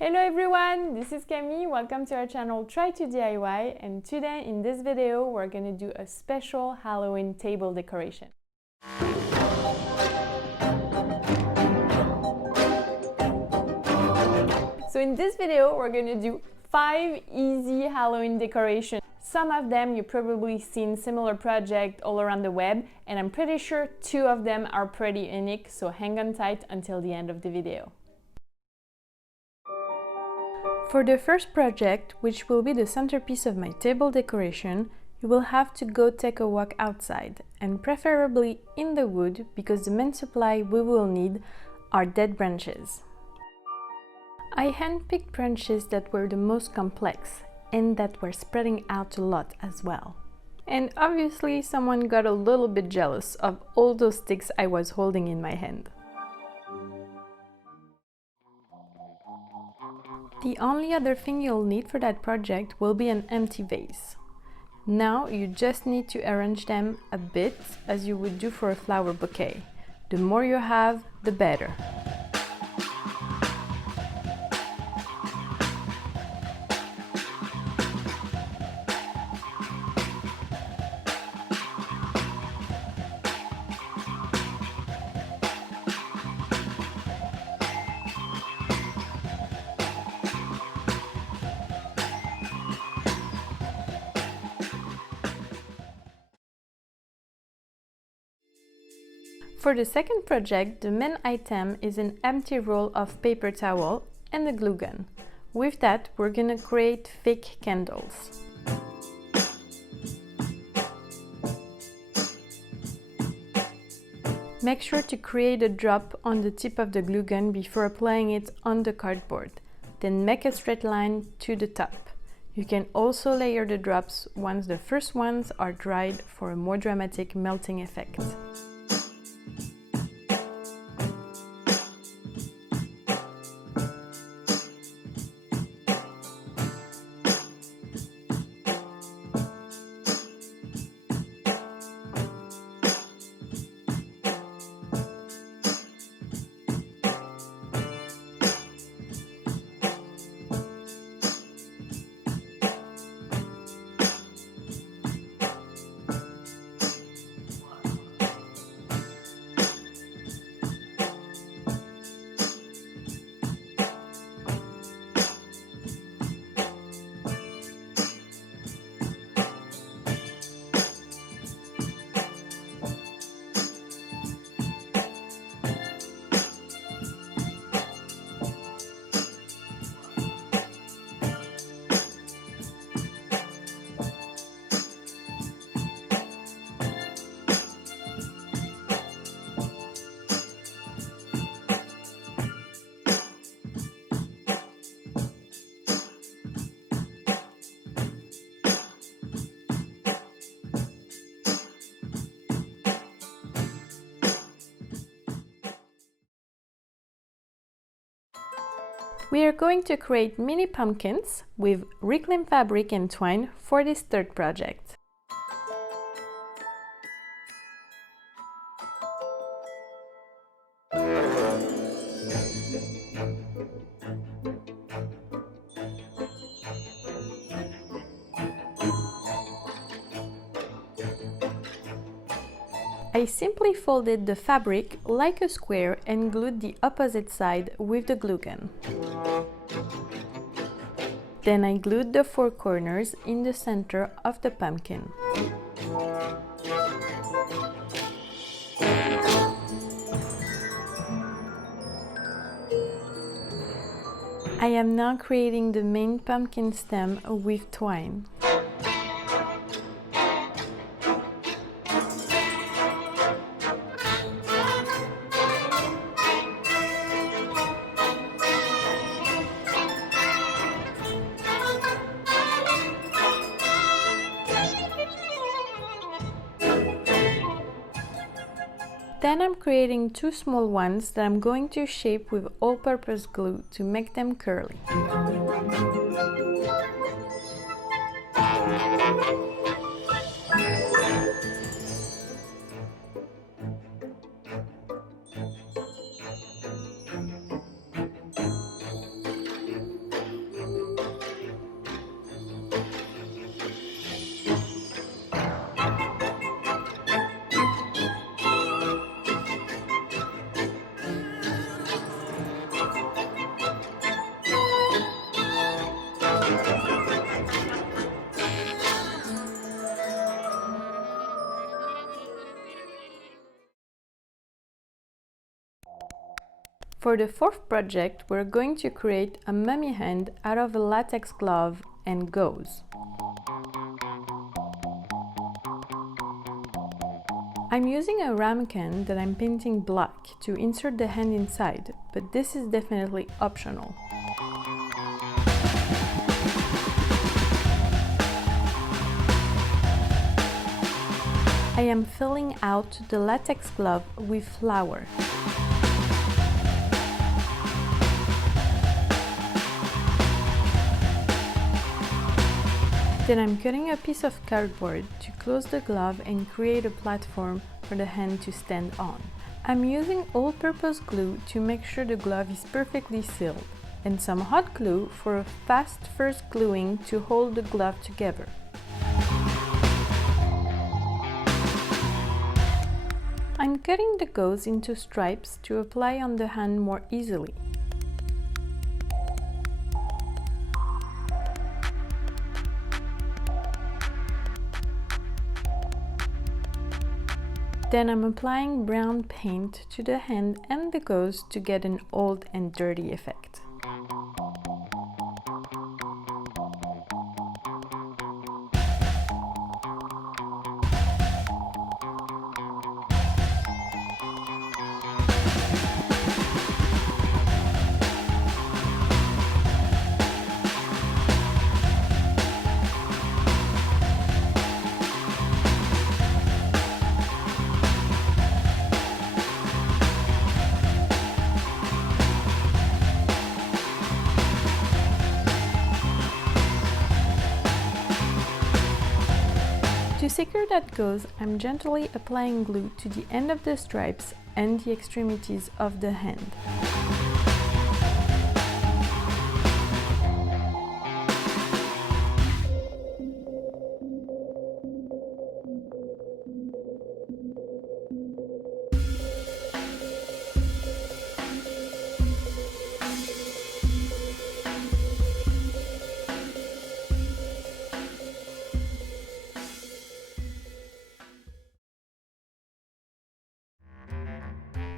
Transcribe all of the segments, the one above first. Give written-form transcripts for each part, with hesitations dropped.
Hello everyone, this is Camille. Welcome to our channel Try to DIY, and today in this video we're going to do a special Halloween table decoration. So in this video we're going to do 5 easy Halloween decorations. Some of them you've probably seen similar projects all around the web, and I'm pretty sure 2 of them are pretty unique, so hang on tight until the end of the video. For the first project, which will be the centerpiece of my table decoration, you will have to go take a walk outside, and preferably in the wood, because the main supply we will need are dead branches. I handpicked branches that were the most complex and that were spreading out a lot as well. And obviously someone got a little bit jealous of all those sticks I was holding in my hand. The only other thing you'll need for that project will be an empty vase. Now you just need to arrange them a bit as you would do for a flower bouquet. The more you have, the better. For the second project, the main item is an empty roll of paper towel and a glue gun. With that, we're gonna create fake candles. Make sure to create a drop on the tip of the glue gun before applying it on the cardboard. Then make a straight line to the top. You can also layer the drops once the first ones are dried for a more dramatic melting effect. We are going to create mini pumpkins with reclaimed fabric and twine for this third project. I simply folded the fabric like a square and glued the opposite side with the glue gun. Then I glued the 4 corners in the center of the pumpkin. I am now creating the main pumpkin stem with twine. Then I'm creating 2 small ones that I'm going to shape with all-purpose glue to make them curly. For the fourth project, we're going to create a mummy hand out of a latex glove and gauze. I'm using a ramekin that I'm painting black to insert the hand inside, but this is definitely optional. I am filling out the latex glove with flour. Then I'm cutting a piece of cardboard to close the glove and create a platform for the hand to stand on. I'm using all-purpose glue to make sure the glove is perfectly sealed, and some hot glue for a fast first gluing to hold the glove together. I'm cutting the gauze into stripes to apply on the hand more easily. Then I'm applying brown paint to the hand and the gauze to get an old and dirty effect. To secure that gauze, I'm gently applying glue to the end of the stripes and the extremities of the hand.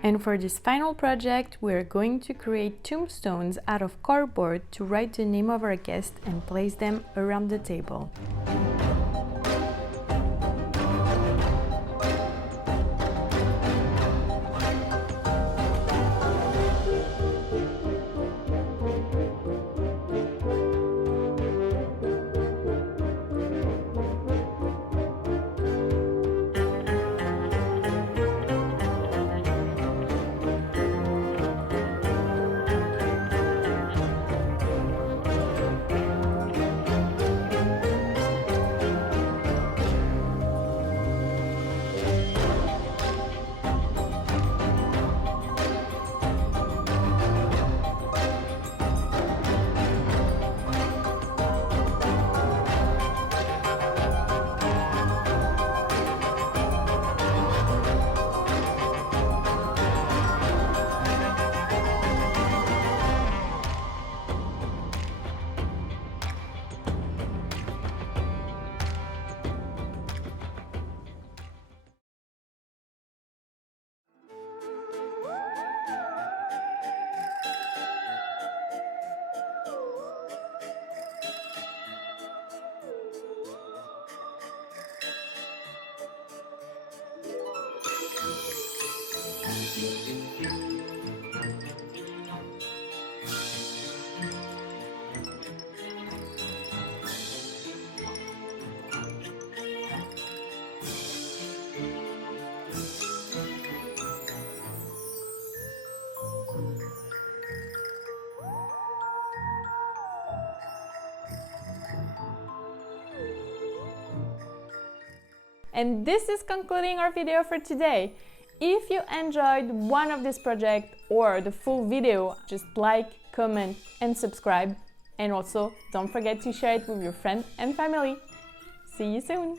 And for this final project, we're going to create tombstones out of cardboard to write the name of our guest and place them around the table. And this is concluding our video for today. If you enjoyed one of this project or the full video, just like, comment and subscribe. And also don't forget to share it with your friends and family. See you soon!